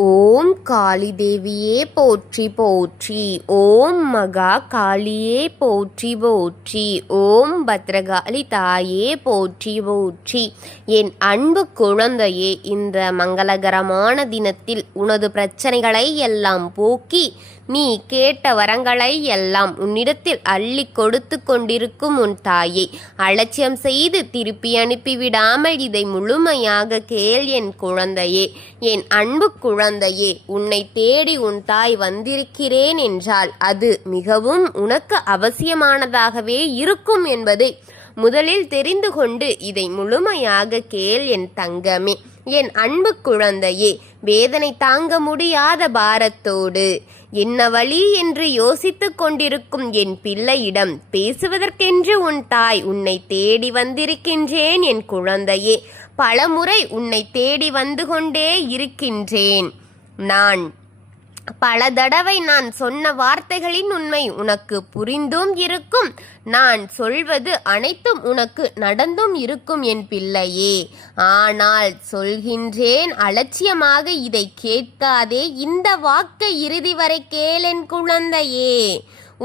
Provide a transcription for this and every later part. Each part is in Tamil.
ஓம் காளி தேவியே போற்றி போற்றி. ஓம் மகா காளியே போற்றி போற்றி. ஓம் பத்ரகாளி தாயே போற்றி போற்றி. என் அன்பு குழந்தையே, இந்த மங்களகரமான தினத்தில் உனது பிரச்சனைகளை எல்லாம் போக்கி நீ கேட்ட வரங்களை எல்லாம் உன்னிடத்தில் அள்ளி கொடுத்து கொண்டிருக்கும் உன் தாயை அலட்சியம் செய்து திருப்பி அனுப்பிவிடாமல் இதை முழுமையாக கேள் என் குழந்தையே. என் அன்பு குழந்தையே, உன்னை தேடி உன் தாய் வந்திருக்கிறேன் என்றால் அது மிகவும் உனக்கு அவசியமானதாகவே இருக்கும் என்பதை முதலில் தெரிந்து கொண்டு இதை முழுமையாக கேள் என் தங்கமே. என் அன்பு குழந்தையே, வேதனை தாங்க முடியாத பாரத்தோடு என்ன வழி என்று யோசித்துக் கொண்டிருக்கும் என் பிள்ளையிடம் பேசுவதற்கென்று உன் தாய் உன்னை தேடி வந்திருக்கின்றேன் என் குழந்தையே. பலமுறை உன்னை தேடி வந்து கொண்டே இருக்கின்றேன். பல தடவை நான் சொன்ன வார்த்தைகளின் உண்மை உனக்கு புரிந்தும் இருக்கும். நான் சொல்வது அனைத்தும் உனக்கு நடந்தும் இருக்கும் என் பிள்ளையே. ஆனால் சொல்கின்றேன், அலட்சியமாக இதை கேட்காதே. இந்த வாக்கை இறுதி வரை கேளென் குழந்தையே.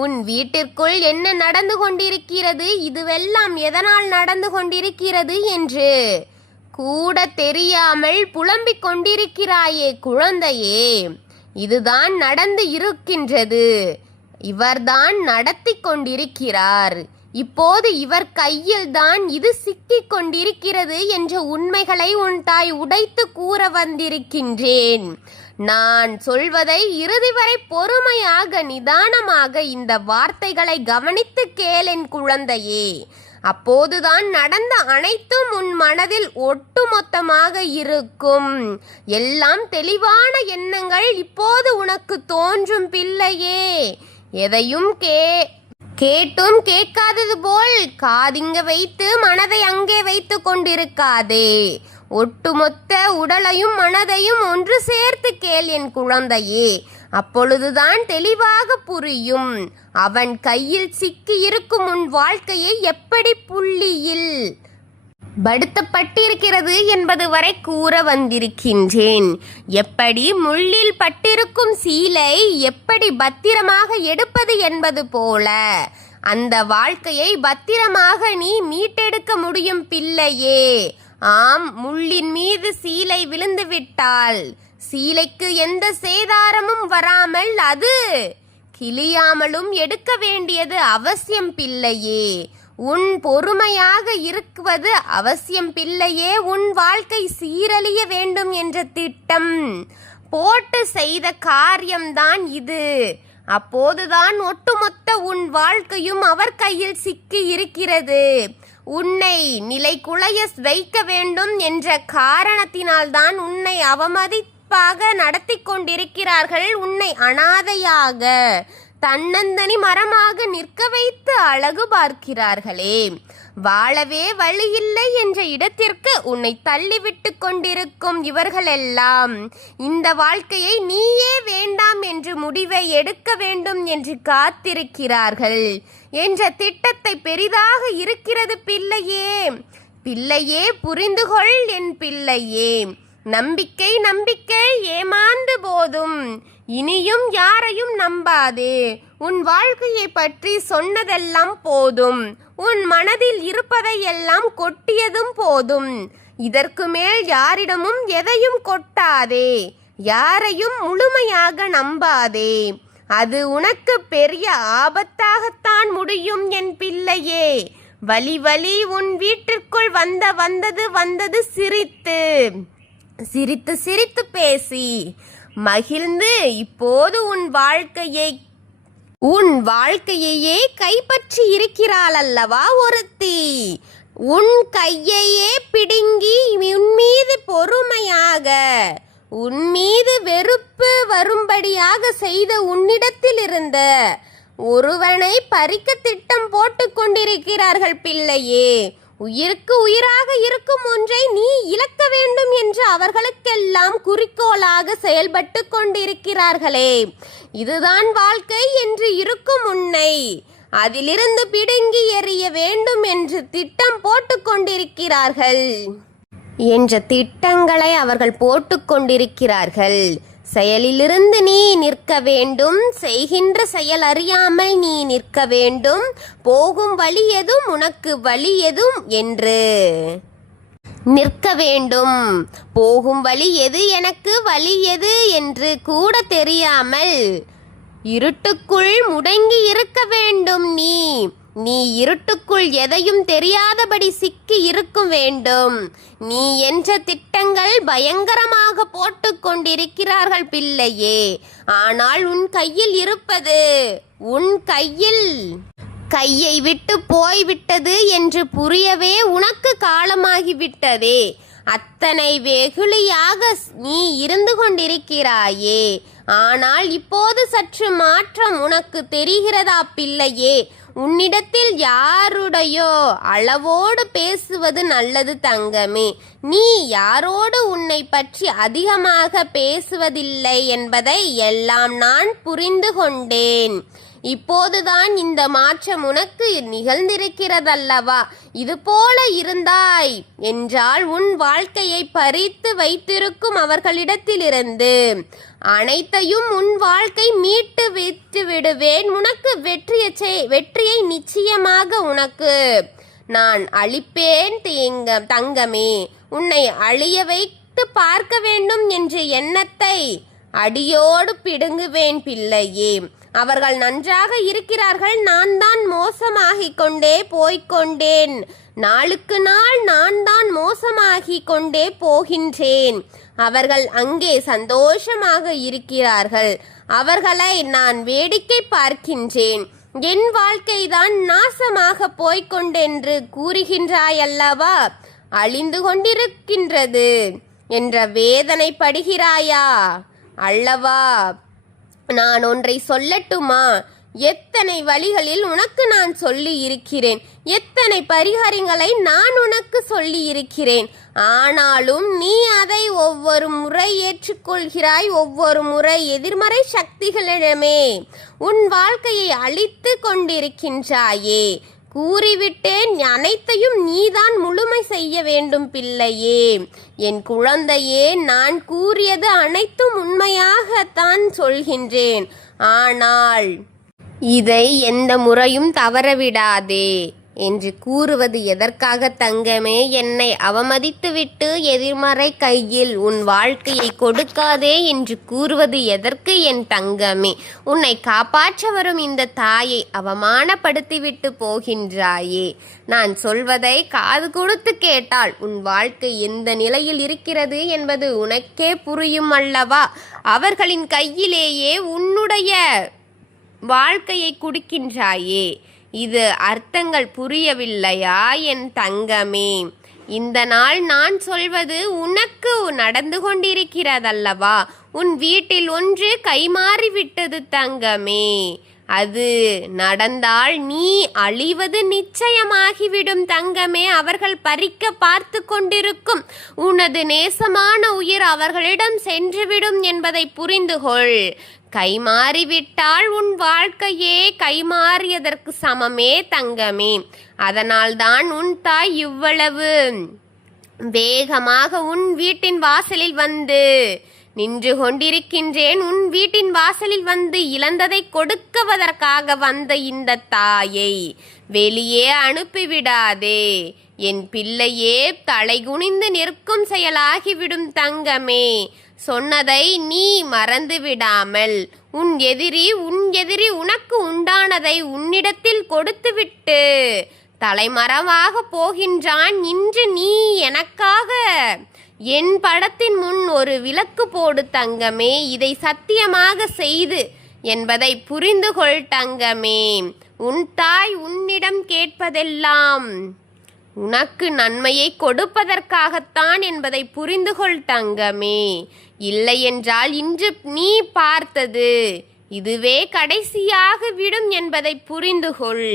உன் வீட்டிற்குள் என்ன நடந்து கொண்டிருக்கிறது, இதுவெல்லாம் எதனால் நடந்து கொண்டிருக்கிறது என்று கூட தெரியாமல் புலம்பிக் கொண்டிருக்கிறாயே குழந்தையே. இதுதான் நடந்து இருக்கின்றது. இவர்தான் நடத்தி கொண்டிருக்கிறார். இப்போது இவர் கையில் தான் இது சிக்கிக் கொண்டிருக்கிறது என்ற உண்மைகளை உன் தாய் உடைத்து கூற வந்திருக்கின்றேன். நான் சொல்வதை இறுதி வரை பொறுமையாக நிதானமாக இந்த வார்த்தைகளை கவனித்து கேளென் குழந்தையே. அப்போதுதான் நடந்த அனைத்தும் உன் மனதில் ஒட்டுமொத்தமாக இருக்கும். எல்லாம் தெளிவான எண்ணங்கள் இப்போது உனக்கு தோன்றும் பிள்ளையே. எதையும் கேட்டும் கேட்காதது போல் காதிங்க வைத்து மனதை அங்கே வைத்து கொண்டிருக்காதே. ஒட்டுமொத்த உடலையும் மனதையும் ஒன்று சேர்த்து கேள் என் குழந்தையே. அப்பொழுதுதான் தெளிவாக புரியும். அவன் கையில் சிக்கி இருக்கும் உன் வாழ்க்கையை எப்படி புள்ளியில் படுத்தப்பட்டிருக்கிறது என்பது வரை கூற வந்திருக்கின்றேன். எப்படி முள்ளில் பட்டிருக்கும் சீலை எப்படி பத்திரமாக எடுப்பது என்பது போல அந்த வாழ்க்கையை பத்திரமாக நீ மீட்டெடுக்க முடியும் பிள்ளையே. ஆம், முள்ளின் மீது சீலை விழுந்து விட்டால் சீலைக்கு எந்த சேதாரமும் வராமல் அது கிளியாமலும் எடுக்க வேண்டியது அவசியம் பிள்ளையே. உன் பொறுமையாக இருக்குவது அவசியம் பிள்ளையே. உன் வாழ்க்கை சீரழிய வேண்டும் என்ற திட்டம் போட்டு செய்த காரியம்தான் இது. அப்போதுதான் ஒட்டுமொத்த உன் வாழ்க்கையும் அவர் கையில் சிக்கி இருக்கிறது. உன்னை நிலை குலைய வைக்க வேண்டும் என்ற காரணத்தினால்தான் உன்னை அவமதிப்பாக நடத்தி கொண்டிருக்கிறார்கள். உன்னை அனாதையாக தன்னந்தனி மரமாக நிற்க வைத்து அழகு பார்க்கிறார்களே. வாழவே வழியில்லை என்ற இடத்திற்கு உன்னை தள்ளிவிட்டு கொண்டிருக்கும் இவர்களெல்லாம் இந்த வாழ்க்கையை நீயே வேண்டாம் என்று முடிவை எடுக்க வேண்டும் என்று காத்திருக்கிறார்கள் என்ற திட்டத்தை பெரிதாக இருக்கிறது பிள்ளையே. பிள்ளையே, புரிந்துகொள் என் பிள்ளையே. நம்பிக்கை நம்பிக்கை ஏமாந்து போதும். இனியும் யாரையும் நம்பாதே. உன் வாழ்க்கையை பற்றி சொன்னதெல்லாம் போதும். உன் மனதில் இருப்பதை எல்லாம் கொட்டியதும் போதும். இதற்கு மேல் யாரிடமும் எதையும் கொட்டாதே. யாரையும் முழுமையாக நம்பாதே. அது உனக்கு பெரிய ஆபத்தாகத்தான் முடியும் என் பிள்ளையே. வலி வலி உன் வீட்டிற்குள் வந்தது சிரித்து சிரித்து சிரித்து பேசி மகிழ்ந்து இப்போது உன் வாழ்க்கையையே கைப்பற்றி இருக்கிறாள் அல்லவா ஒருத்தி. உன் கையையே பிடுங்கி உன் மீது பொறுமையாக உன் மீது வெறுப்பு வரும்படியாக செய்த உன்னிடத்தில் இருந்த ஒருவனை பறிக்க திட்டம் போட்டு கொண்டிருக்கிறார்கள் பிள்ளையே. உயிருக்கு உயிராக இருக்கும் ஒன்றை நீ இழக்க வேண்டும் என்று அவர்களுக்கெல்லாம் குறிக்கோளாக செயல்பட்டு கொண்டிருக்கிறார்களே. இதுதான் வாழ்க்கை என்று இருக்கும் உன்னை அதிலிருந்து பிடுங்கி எறிய வேண்டும் என்று திட்டம் போட்டு கொண்டிருக்கிறார்கள் என்ற திட்டங்களை அவர்கள் போட்டு கொண்டிருக்கிறார்கள். செயலிலிருந்து நீ நிற்க வேண்டும், செய்கின்ற செயல் அறியாமல் நீ நிற்க வேண்டும். போகும் வழி எதும் உனக்கு வழி எதும் என்று நிற்க வேண்டும். போகும் வழி எது, எனக்கு வழி எது என்று கூட தெரியாமல் இருட்டுக்குள் முடங்கி இருக்க வேண்டும். நீ இருட்டுக்குள் எதையும் தெரியாதபடி சிக்கி இருக்கும் வேண்டும். நீ என்ற திட்டங்கள் பயங்கரமாக போட்டு கொண்டிருக்கிறார்கள் பிள்ளையே. ஆனால் உன் கையில் இருப்பது, உன் கையை விட்டு போய்விட்டது என்று புரியவே உனக்கு காலமாகிவிட்டதே. அத்தனை வெகுளியாக நீ இருந்து கொண்டிருக்கிறாயே. ஆனால் இப்போது சற்று மாற்றம் உனக்கு தெரிகிறதா பிள்ளையே? உன்னிடத்தில் யாருடையோ அளவோடு பேசுவது நல்லது தங்கமே. நீ யாரோடு உன்னை பற்றி அதிகமாக பேசுவதில்லை என்பதை எல்லாம் நான் புரிந்து கொண்டேன். இப்போதுதான் இந்த மாற்றம் உனக்கு நிகழ்ந்திருக்கிறதல்லவா? இது போல இருந்தாய் என்றால் உன் வாழ்க்கையை பறித்து வைத்திருக்கும் அவர்களிடத்திலிருந்து அனைத்தையும் உன் வாழ்க்கை மீட்டு விட்டு விடுவேன். உனக்கு வெற்றியை நிச்சயமாக உனக்கு நான் அளிப்பேன் தங்கமே. உன்னை அழிய வைத்து பார்க்க வேண்டும் என்ற எண்ணத்தை அடியோடு பிடுங்குவேன் பிள்ளையே. அவர்கள் நன்றாக இருக்கிறார்கள், நான் தான் மோசமாகிக் கொண்டே போய்கொண்டேன். நாளுக்கு நாள் நான் தான் மோசமாகிக் கொண்டே போகின்றேன். அவர்கள் அங்கே சந்தோஷமாக இருக்கிறார்கள், அவர்களை நான் வேடிக்கை பார்க்கின்றேன். என் வாழ்க்கைதான் நாசமாக போய்கொண்டென்று கூறுகின்றாயல்லவா? அழிந்து கொண்டிருக்கின்றது என்ற வேதனை படுகிறாயா அல்லவா? நான் ஒன்றை சொல்லட்டுமா? எத்தனை வழிகளில் உனக்கு நான் சொல்லி இருக்கிறேன், எத்தனை பரிகாரங்களை நான் உனக்கு சொல்லி இருக்கிறேன். ஆனாலும் நீ அதை ஒவ்வொரு முறை ஏற்றுக்கொள்கிறாய். ஒவ்வொரு முறை எதிர்மறை சக்திகளிடமே உன் வாழ்க்கையை அழித்து கொண்டிருக்கின்றாயே. கூறிவிட்டேன், அனைத்தையும் நீதான் முழுமை செய்ய வேண்டும் பிள்ளையே. என் குழந்தையே, நான் கூறியது அனைத்தும் உண்மையாகத்தான் சொல்கின்றேன். ஆனால் இதை எந்த முறையும் தவறவிடாதே என்று கூறுவது எதற்காக தங்கமே? என்னை அவமதித்துவிட்டு எதிர்மறை கையில் உன் வாழ்க்கையை கொடுக்காதே என்று கூறுவது எதற்கு என் தங்கமே? உன்னை காப்பாற்ற வரும் இந்த தாயை அவமானப்படுத்திவிட்டு போகின்றாயே. நான் சொல்வதை காது கொடுத்து கேட்டால் உன் வாழ்க்கை எந்த நிலையில் இருக்கிறது என்பது உனக்கே புரியும் அல்லவா? அவர்களின் கையிலேயே உன்னுடைய வாழ்க்கையை குடிக்கின்றாயே. இது அர்த்தங்கள் புரியவில்லையா என் தங்கமே? இந்த நாள் நான் சொல்வது உனக்கு நடந்து கொண்டிருக்கிறதல்லவா? உன் வீட்டில் ஒன்று கைமாறிவிட்டது தங்கமே. அது நடந்தால் நீ அழிவது நிச்சயமாகிவிடும் தங்கமே. அவர்கள் பறிக்க பார்த்து கொண்டிருக்கும் உனது நேசமான உயிர் அவர்களிடம் சென்றுவிடும் என்பதை புரிந்துகொள். கைமாறிவிட்டால் உன் வாழ்க்கையே கைமாறியதற்கு சமமே தங்கமே. அதனால்தான் உன் தாய் இவ்வளவு வேகமாக உன் வீட்டின் வாசலில் வந்து நின்று கொண்டிருக்கின்றேன். உன் வீட்டின் வாசலில் வந்து இழந்ததை கொடுக்குவதற்காக வந்த இந்த தாயை வெளியே அனுப்பிவிடாதே என் பிள்ளையே. தலை குனிந்து நிற்கும் செயலாகிவிடும் தங்கமே. சொன்னதை நீ மறந்து விடாமல் உன் எதிரி உனக்கு உண்டானதை உன்னிடத்தில் கொடுத்துவிட்டு தலைமறைவாக போகின்றான். இன்று நீ எனக்காக என் படத்தின் முன் ஒரு விளக்கு போடு தங்கமே. இதை சத்தியமாக செய்து என்பதை புரிந்து கொள் தங்கமே. உன் தாய் உன்னிடம் கேட்பதெல்லாம் உனக்கு நன்மையை கொடுப்பதற்காகத்தான் என்பதை புரிந்து கொள் தங்கமே. இல்லையென்றால் இன்று நீ பார்த்தது இதுவே கடைசியாக விடும் என்பதை புரிந்து கொள்.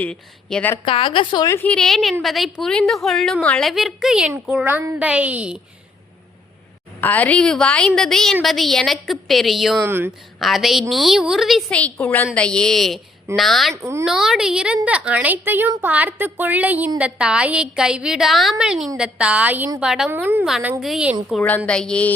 எதற்காக சொல்கிறேன் என்பதை புரிந்து கொள்ளும் அளவிற்கு என் குழந்தை அறிவு வாய்ந்தது என்பது எனக்கு தெரியும். அதை நீ உறுதி செய் குழந்தையே. நான் உன்னோடு இருந்து அனைத்தையும் பார்த்து கொள்ள இந்த தாயை கைவிடாமல் இந்த தாயின் படம் முன் வணங்கு என் குழந்தையே.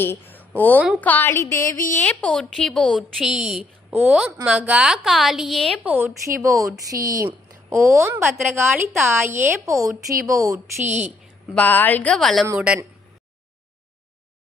ஓம் காளி தேவியே போற்றி போற்றி. ஓம் மகா காளியே போற்றி போற்றி. ஓம் பத்ரகாளி தாயே போற்றி போற்றி. வாழ்க வளமுடன்.